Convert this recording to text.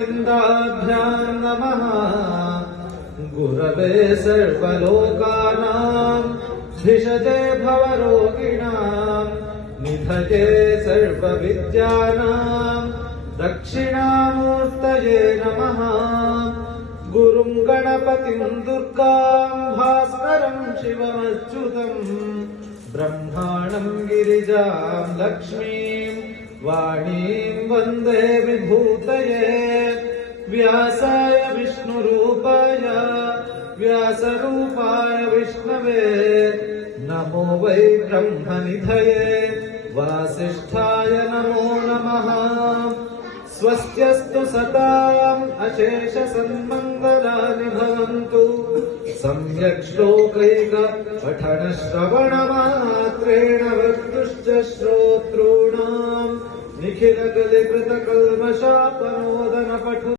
गोविन्दाभ्यां नमः। गुरवे सर्वलोकानां भिषजे भवरोगिणां निधये सर्वविद्यानां दक्षिणामूर्तये नमः। गुरुं गणपतिं दुर्गां भास्करं शिवमच्युतं ब्रह्माणं गिरिजां लक्ष्मीं वाणीं वन्दे विभूतये। व्यासाय विष्णुरूपाय व्यासरूपाय विष्णवे नमो वै ब्रह्मनिधये वासिष्ठाय नमो नमः। स्वस्त्यस्तु सताम् अशेषसन्मङ्गलानि भवन्तु। सम्यक् श्लोकैक पठनश्रवणमात्रेण वक्तुश्च श्रोतॄणाम् निखिलकलिकृतकल्मषापनोदनपट